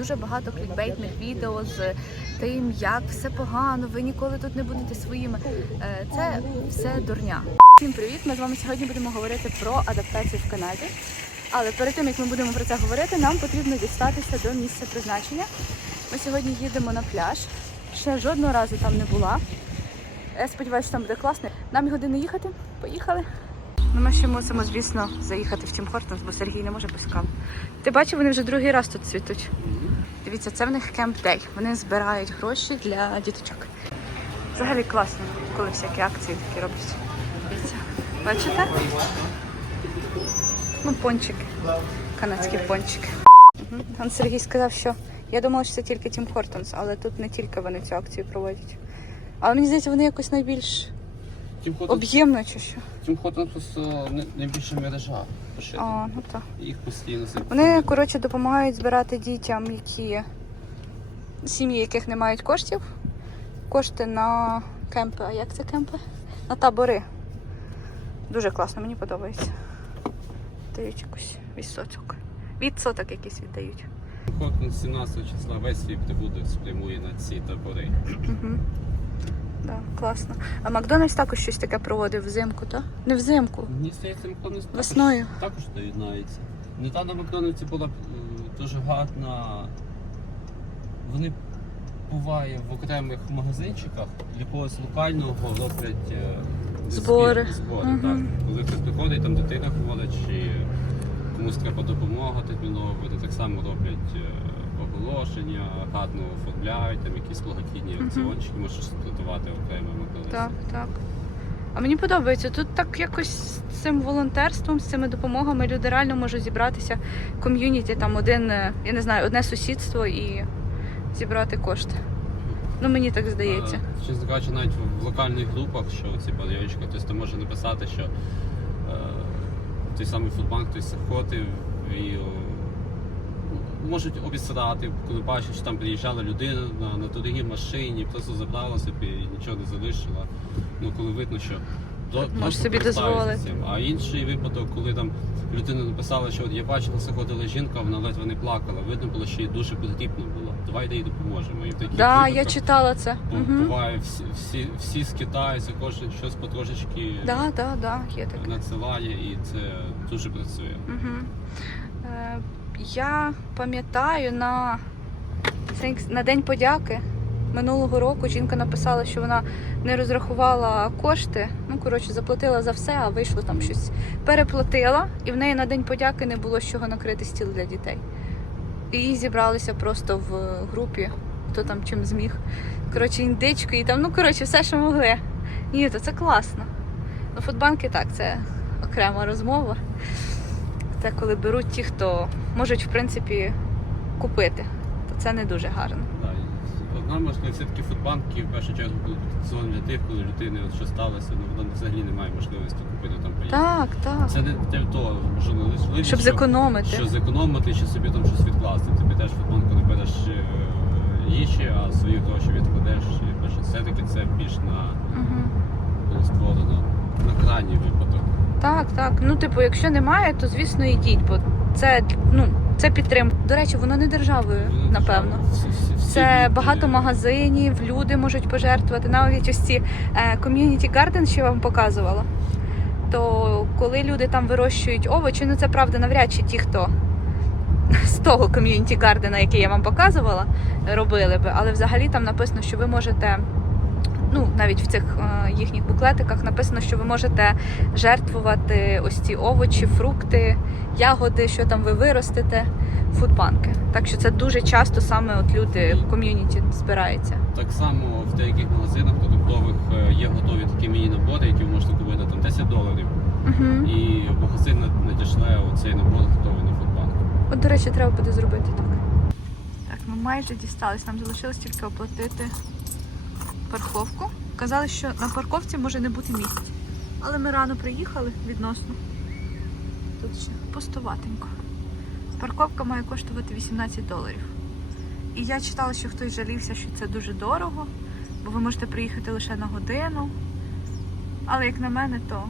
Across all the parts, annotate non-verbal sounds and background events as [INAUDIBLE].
дуже багато клікбейтних відео з тим, як все погано, ви ніколи тут не будете своїми. Е, Це все дурня. Всім привіт! Ми з вами сьогодні будемо говорити про адаптацію в Канаді. Але перед тим як ми будемо про це говорити, нам потрібно дістатися до місця призначення. Ми сьогодні їдемо на пляж. Ще жодного разу там не була. Я сподіваюся, що там буде класно. Нам години їхати. Поїхали. Ну, ми ще мусимо, звісно, заїхати в Тім Хортонс, бо Сергій не може без кави. Ти бачив, вони вже другий раз тут цвітуть. Дивіться, це в них кемп дей. Вони збирають гроші для діточок. Взагалі класно, коли всякі акції такі роблять. Дивіться. Бачите? Ну, пончики. Канадські пончики. Мгм. Пан Сергій сказав, що я думала, що це тільки Тім Хортонс, але тут не тільки вони цю акцію проводять. Але мені здається, вони якось найбільш об'ємно чи що. Просто не- найбільша мережа пошита. А, ну так. Їх постійно Вони, коротше, допомагають збирати дітям, які сім'ї, яких не мають коштів, кошти на кемпи. А як це кемпи? На табори. Дуже класно, мені подобається. Дають якийсь відсоток. Відсоток якийсь віддають. Тим 17 числа весь свій прибуток спрямує на ці табори. Да, класно. А Макдональдс також щось таке проводив взимку, так? Не взимку. Мені здається, Макдональдс також, Весною. також доєднається. Недавно в Макдональдсі була е, дуже гарна. Вони буває в окремих магазинчиках якогось локального роблять е, збір- Збори. збори Мгм. так. Коли хтось приходить, там дитина хворить, чи комусь треба допомога терміново, вони так само роблять е, оголошення, гарно оформляють, там якісь благодійні акціончики, можеш сплатувати окремо Макдональдс. Так, так. А мені подобається. Тут так якось з цим волонтерством, з цими допомогами люди реально можуть зібратися ком'юніті, там один, е, я не знаю, одне сусідство і зібрати кошти. Ну мені так здається. Е, Чесно кажучи, навіть в- в локальних групах, що ці бар'єрочка, хтось там може написати, що е, той самий футбанк хтось заходив і можуть обісрати, коли бачать, що там приїжджала людина на, на дорогій машині, просто забрала собі і нічого не залишила. Ну, коли видно, що просто собі дозволити. А інший випадок, коли там людина написала, що от я бачила, заходила жінка, вона ледве не плакала. Видно було, що їй дуже потрібно було. Давайте їй допоможемо. І в таких Да, я читала це. Бу- Угу. Буває, всі, всі, всі скитаються, кожен щось потрошечки Да, да, да, є таке. надсилає, і це дуже працює. Угу. Я пам'ятаю на, на День подяки минулого року жінка написала, що вона не розрахувала кошти. Ну, коротше, заплатила за все, а вийшло там щось. Переплатила, і в неї на День подяки не було з чого накрити стіл для дітей. І зібралися просто в групі, хто там чим зміг. Коротше, індичку і там, ну коротше, все, що могли. Ні, то це класно. Ну, фудбанки так, це окрема розмова. Це коли беруть ті, хто можуть, в принципі, купити. То це не дуже гарно. Одна можливість, все-таки фудбанки в першу чергу будуть зон для тих, коли людини от що сталося, ну вона взагалі не має можливості купити там поїсти. Так, так. Це не для того, що важливо, Щоб що, зекономити. що зекономити, чи собі там щось відкласти. Тобі теж в фудбанку не береш е, їжі, а свої гроші відкладеш. І все-таки це більш на Угу. було створено на крайній випадок. Так, так. Ну, типу, якщо немає, то звісно йдіть, бо це, ну, це підтримка. До речі, воно не державою, напевно. Це багато магазинів, люди можуть пожертвувати. Навіть ось ці е, community garden, що я вам показувала. То коли люди там вирощують овочі, ну це правда навряд чи ті, хто з того ком'юніті гардена, який я вам показувала, робили би. Але взагалі там написано, що ви можете. Ну, навіть в цих е, їхніх буклетиках написано, що ви можете жертвувати ось ці овочі, фрукти, ягоди, що там ви виростете, фудбанки. Так що це дуже часто саме от люди в ком'юніті збираються. Так само в деяких магазинах продуктових е, є готові такі міні-набори, які ви можете купити там 10 доларів. Угу. І магазин над- надішле оцей набор готовий на фудбанк. От, до речі, треба буде зробити так. Так, ми майже дістались. Нам залишилось тільки оплатити парковку. Казали, що на парковці може не бути місць. Але ми рано приїхали відносно. Тут ще пустоватенько. Парковка має коштувати 18 доларів. І я читала, що хтось жалівся, що це дуже дорого, бо ви можете приїхати лише на годину. Але як на мене, то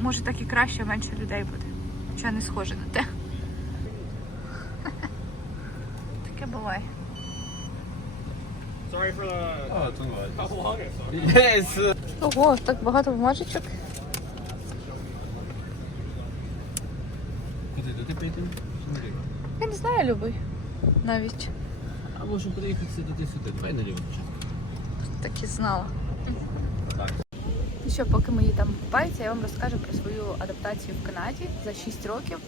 може так і краще, менше людей буде. Хоча не схоже на те. [LAUGHS] Таке Бувай. Yes. Ого, так багато бумажечок. Куди туди пойти? Я не знаю, любий. Навіть А можемо приїхати туди сюди. Давай наліво так і знала. Так. І що, поки мої там купаються, я вам розкажу про свою адаптацію в Канаді за 6 років.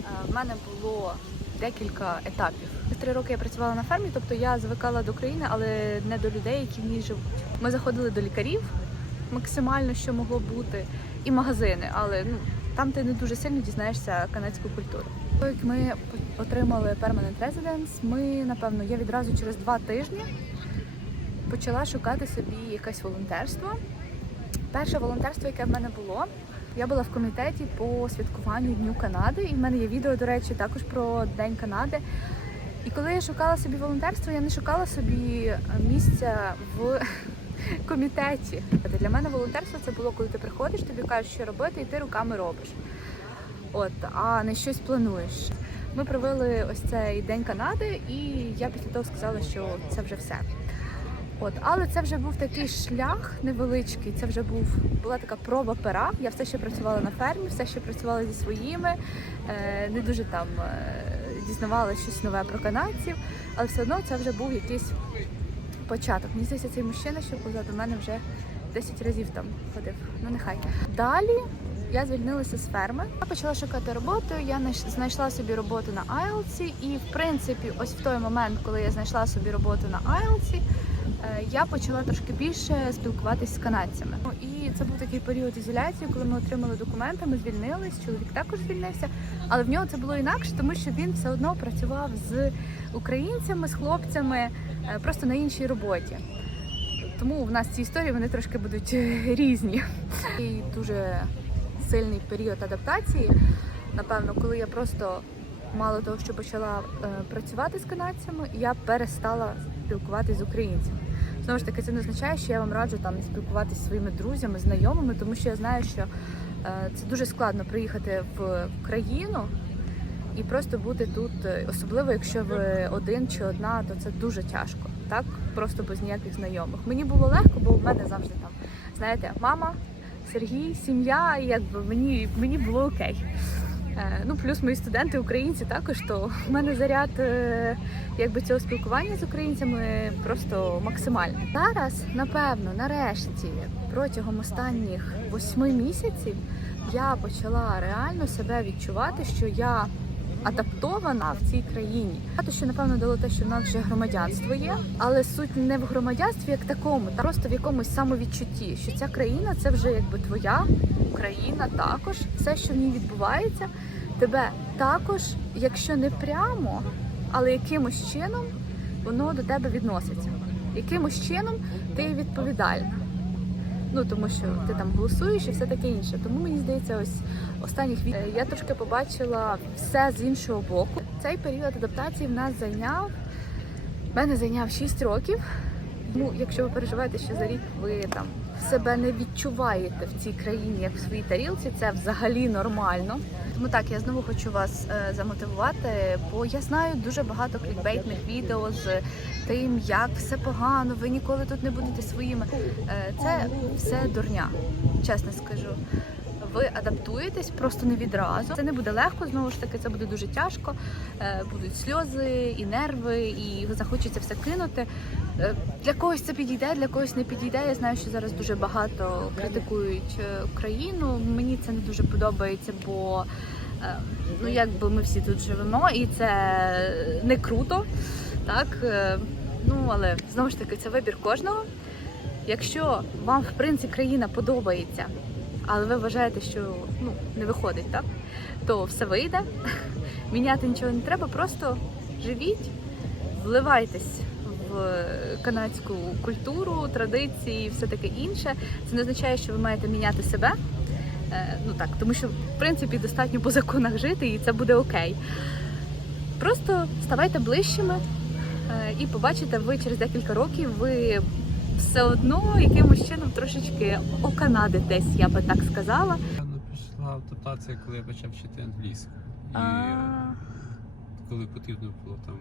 Е, В мене було декілька етапів. Три роки я працювала на фермі, тобто я звикала до країни, але не до людей, які в ній живуть. Ми заходили до лікарів максимально, що могло бути, і магазини, але ну там ти не дуже сильно дізнаєшся канадську культуру. Як ми отримали Permanent Residence, ми напевно я відразу через два тижні почала шукати собі якесь волонтерство. Перше волонтерство, яке в мене було, я була в комітеті по святкуванню Дню Канади, і в мене є відео, до речі, також про День Канади. І коли я шукала собі волонтерство, я не шукала собі місця в [LAUGHS] комітеті. Для мене волонтерство це було, коли ти приходиш, тобі кажуть, що робити, і ти руками робиш. От, а не щось плануєш. Ми провели ось цей день Канади, і я після того сказала, що це вже все. От, але це вже був такий шлях невеличкий. Це вже був була така проба пера. Я все ще працювала на фермі, все ще працювала зі своїми, е, не дуже там е, дізнавалася щось нове про канадців, але все одно це вже був якийсь початок. Мені здається, цей мужчина, що позаду мене вже 10 разів там ходив. Ну нехай. Далі я звільнилася з ферми. Я почала шукати роботу. Я знайшла собі роботу на IELTS, і в принципі, ось в той момент, коли я знайшла собі роботу на IELTS, я почала трошки більше спілкуватись з канадцями. Ну, І це був такий період ізоляції, коли ми отримали документи, ми звільнились. Чоловік також звільнився, але в нього це було інакше, тому що він все одно працював з українцями, з хлопцями е, просто на іншій роботі. Тому в нас ці історії вони трошки будуть е, різні. І дуже сильний період адаптації. Напевно, коли я просто мало того, що почала е, працювати з канадцями, я перестала спілкуватися з українцями. Знову ж таки, це не означає, що я вам раджу там спілкуватися зі своїми друзями, знайомими, тому що я знаю, що е, це дуже складно приїхати в країну і просто бути тут, е, особливо якщо ви один чи одна, то це дуже тяжко. Так, просто без ніяких знайомих. Мені було легко, бо в мене завжди там, знаєте, мама, Сергій, сім'я, і якби мені, мені було окей. Е, Ну, плюс мої студенти українці також, то в мене заряд е, якби цього спілкування з українцями просто максимальний. Зараз, напевно, нарешті, протягом останніх восьми місяців я почала реально себе відчувати, що я адаптована в цій країні. Багато що напевно дало те, що в нас вже громадянство є, але суть не в громадянстві як такому, та просто в якомусь самовідчутті, що ця країна це вже якби твоя країна також. Все, що в ній відбувається, тебе також, якщо не прямо, але якимось чином воно до тебе відноситься. Якимось чином ти відповідальна. Ну тому що ти там голосуєш і все таке інше. Тому мені здається, ось останніх е, я трошки побачила все з іншого боку. Цей період адаптації в нас зайняв мене зайняв 6 років. Ну, якщо ви переживаєте, що за рік ви там себе не відчуваєте в цій країні, як в своїй тарілці, це взагалі нормально. Тому так, я знову хочу вас е, замотивувати, бо я знаю дуже багато клікбейтних відео з тим, як все погано, ви ніколи тут не будете своїми. Е, це все дурня, чесно скажу. Ви адаптуєтесь просто не відразу. Це не буде легко, знову ж таки, це буде дуже тяжко. Е, Будуть сльози і нерви, і захочеться все кинути. Е, Для когось це підійде, для когось не підійде. Я знаю, що зараз дуже багато критикують е, Україну. Мені це не дуже подобається, бо е, ну якби ми всі тут живемо, і це не круто. Так е, ну але знову ж таки, це вибір кожного. Якщо вам в принципі країна подобається, але ви вважаєте, що ну не виходить, так то все вийде. [LAUGHS] Міняти нічого не треба, просто живіть, вливайтесь в канадську культуру, традиції, все таке інше. Це не означає, що ви маєте міняти себе. Е, Ну так, тому що в принципі достатньо по законах жити, і це буде окей. Просто ставайте ближчими е, і побачите, ви через декілька років ви все одно якимось чином трошечки оканадитесь, я би так сказала. Певно, пішла адаптація, коли я почав вчити англійську. І коли потрібно було там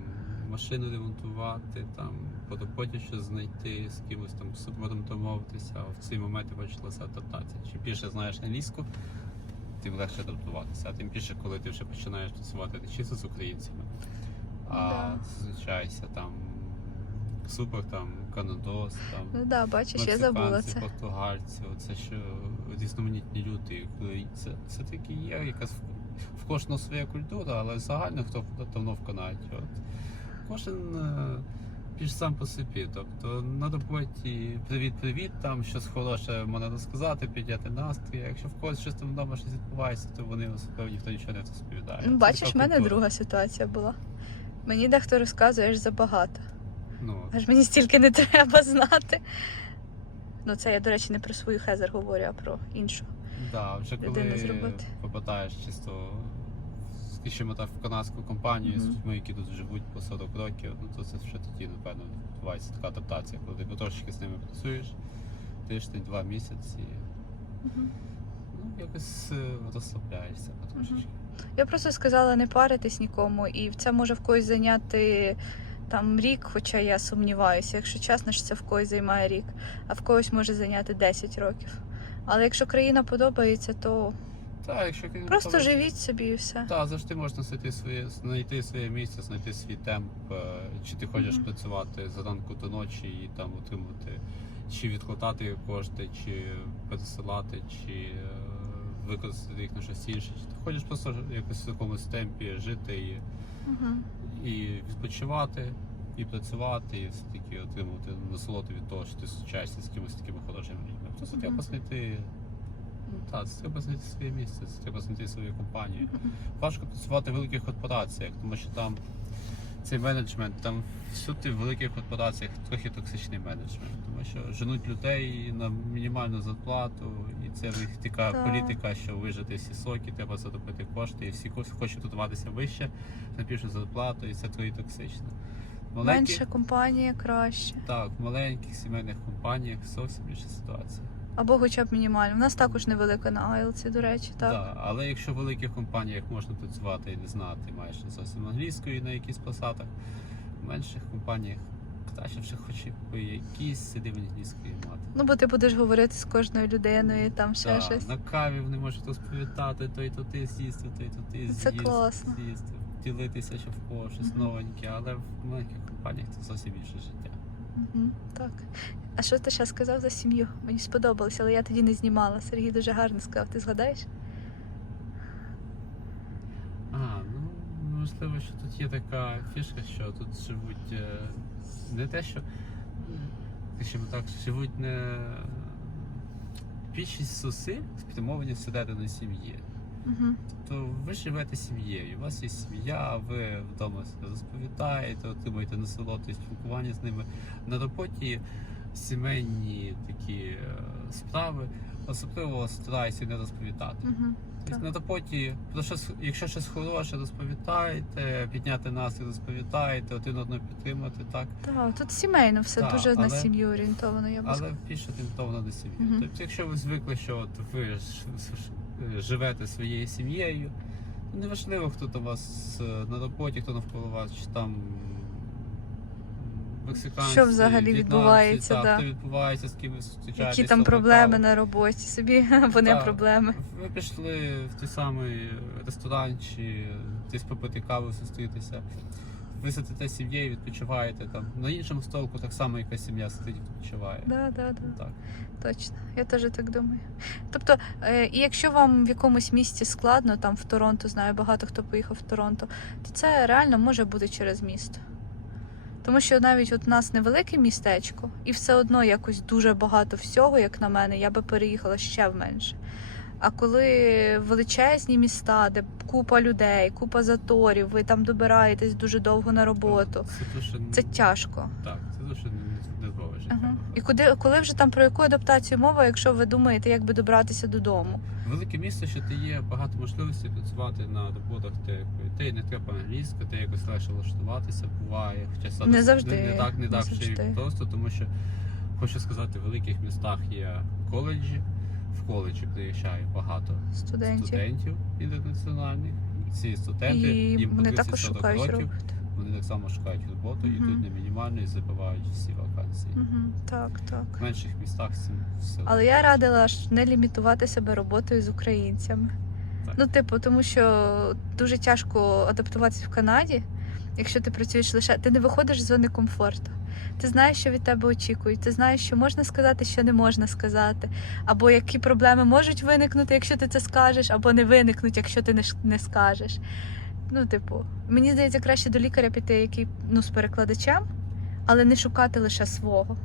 машину ремонтувати, там по роботі щось знайти, з кимось там супером домовитися. А в цей момент почалася адаптація. Чим більше знаєш англійську, тим легше адаптуватися. А тим більше, коли ти вже починаєш працювати не чисто з українцями, а Да. зустрічаєшся там супер, там канадос, там Ну да, бачиш, я забула це. португальці, це що різноманітні люди. Це, це таки є якась в- кожного своя культура, але загально хто давно в Канаді. От. Кожен е, більш сам по собі. Тобто на роботі привіт-привіт, там щось хороше можна розказати, підняти настрій. Якщо в когось щось там вдома щось відбувається, то вони особливо ніхто нічого не розповідає. Ну, бачиш, в мене друга ситуація була. Мені дехто розказує аж забагато. Ну, Аж мені стільки не треба знати. Ну, це я, до речі, не про свою хезер говорю, а про іншу. Да, вже коли попадаєш чисто, скажімо так, в канадську компанію з людьми, які тут живуть по 40 років, ну то це вже тоді, напевно, відбувається така адаптація, коли ти потрошки з ними працюєш, тиждень-два місяці, Мгм. ну якось е, розслабляєшся потрошечки. Я просто сказала не паритись нікому, і це може в когось зайняти там рік, хоча я сумніваюся. Якщо чесно, що це в когось займає рік, а в когось може зайняти 10 років. Але якщо країна подобається, то Так, якщо просто живіть собі і все. Так, завжди можна знайти своє, знайти своє місце, знайти свій темп, е, чи ти хочеш Мгм. працювати з ранку до ночі і там отримувати, чи відкладати кошти, чи пересилати, чи е, використати їх на щось інше. Чи ти хочеш просто якось в якомусь темпі жити і, Мгм. і відпочивати, і працювати, і все-таки отримувати насолоду від того, що ти зустрічаєшся з кимось такими хорошими людьми. Просто треба знайти. Ну, так, це треба знайти своє місце, це треба знайти свою компанію важко працювати в великих корпораціях, тому що там цей менеджмент, там всюди в великих корпораціях трохи токсичний менеджмент, тому що женуть людей на мінімальну зарплату, і це в них така Так. політика, що вижити всі соки, треба заробити кошти, і всі хо- хочуть готуватися вище на більшу зарплату, і це трохи токсично. В Менша компанія краще. так, в маленьких сімейних компаніях зовсім інша ситуація. Або хоча б мінімально. У нас також невелика на Айлці, до речі, так. Да, але якщо в великих компаніях можна працювати і не знати майже зовсім англійської на якісь посадах, в менших компаніях краще вже хоч би якісь рівень англійської мати. Ну, бо ти будеш говорити з кожною людиною, там ще Да, щось. На каві вони можуть розповідати, той то ти з'їсти, той то ти Це класно. з'їсти, ділитися, що в кого щось Мгм. новеньке, але в маленьких компаніях це зовсім інше життя. Так. А що ти ще сказав за сім'ю? Мені сподобалося, але я тоді не знімала. Сергій дуже гарно сказав. Ти згадаєш? А, ну можливо, що тут є така фішка, що тут живуть е, не те, що скажімо так, живуть не більшість суси спрямовані всередину сім'ї. Угу. Тобто ви живете сім'єю, у вас є сім'я, ви вдома себе розповідаєте, отримуєте насолоду і спілкування з ними. На роботі сімейні такі е, справи особливо стараюся не розповідати. Угу. Тобто на роботі, про щось, якщо щось хороше, розповідаєте, підняти настрій, розповідаєте, один одного підтримати, так. Так, тут сімейно все Так, дуже на сім'ю орієнтовано, я б Але більше орієнтовано на сім'ю. Мгм. Тобто, якщо ви звикли, що от ви живете своєю сім'єю, неважливо, хто там у вас е, на роботі, хто навколо вас, чи там мексиканці, Що взагалі відбувається, так, да. хто відбувається, з ким ви зустрічаєтесь. Які там проблеми на роботі, собі [LAUGHS] вони Так. проблеми. Ви пішли в той самий ресторан чи десь попити каву, зустрітися. Ви сидите з сім'єю, відпочиваєте там. На іншому столку так само якась сім'я сидить, відпочиває. Да, да, да. Так. Точно, я теж так думаю. Тобто, е, і якщо вам в якомусь місті складно, там в Торонто, знаю, багато хто поїхав в Торонто, то це реально може бути через місто. Тому що навіть от у нас невелике містечко, і все одно якось дуже багато всього, як на мене, я би переїхала ще в менше. А коли величезні міста, де купа людей, купа заторів, ви там добираєтесь дуже довго на роботу, Це дуже, це тяжко. Так, це дуже нервове життя. І куди, коли вже там про яку адаптацію мова, якщо ви думаєте, як би добратися додому? Велике місто, що ти є багато можливостей працювати на роботах, де ти не треба англійська, ти якось легше влаштуватися, буває. Хоча зараз Не завжди, не, не так, не не так ще просто, тому що хочу сказати, в великих містах є коледжі. В коледжі приїжджає багато Студентів. студентів інтернаціональних. Ці студенти І їм вони також шукають років, роботу. вони так само шукають роботу, Мгм. йдуть на мінімальну і забивають всі вакансії. Угу. Так, так. В менших містах цим все. Але я радила ж не лімітувати себе роботою з українцями. Так. Ну, типу, тому що дуже тяжко адаптуватися в Канаді, якщо ти працюєш лише ти не виходиш з зони комфорту. Ти знаєш, що від тебе очікують, ти знаєш, що можна сказати, що не можна сказати, або які проблеми можуть виникнути, якщо ти це скажеш, або не виникнуть, якщо ти не, скажеш. Ну, типу, мені здається, краще до лікаря піти, який ну, з перекладачем, але не шукати лише свого,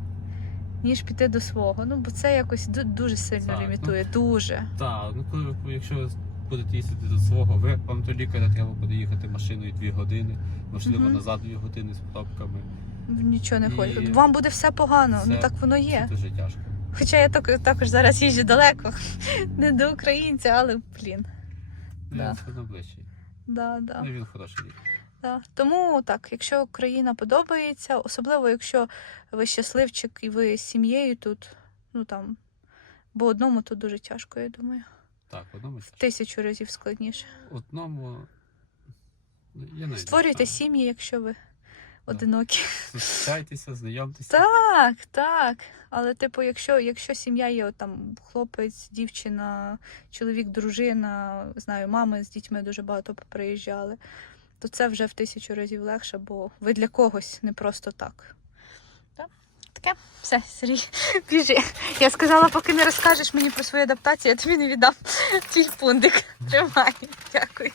ніж піти до свого. Ну, бо це якось ду- дуже сильно Так, ну. лімітує. Дуже. Так, ну коли якщо будете їздити до свого, ви вам до лікаря треба буде їхати машиною 2 години, можливо, Мгм. назад 2 години з пробками. Нічого не І- хочу. Вам буде все погано. Ну Це- так воно є. Це дуже тяжко. Хоча я так- також зараз їжджу далеко, [LAUGHS] не до українця, але блін. Ну, Да. Він все одно ближчий. Да, да, Ну, він хороший лікар. да. Тому так, якщо країна подобається, особливо якщо ви щасливчик і ви з сім'єю тут, ну там, бо одному тут дуже тяжко, я думаю. Так, в одному В тисячу разів складніше. в одному. ну, Я навіть не Створюйте сім'ї, якщо ви одинокі. Зустрічайтеся, знайомтеся. Так, так. Але, типу, якщо, якщо сім'я є, от там хлопець, дівчина, чоловік, дружина, знаю, мами з дітьми дуже багато приїжджали, то це вже в тисячу разів легше, бо ви для когось не просто. Так? Таке, все, Сергій, [LAUGHS] біжи. Я сказала, поки не розкажеш мені про свою адаптацію, я тобі не віддам [LAUGHS] твій пундик. Тримай. Дякую.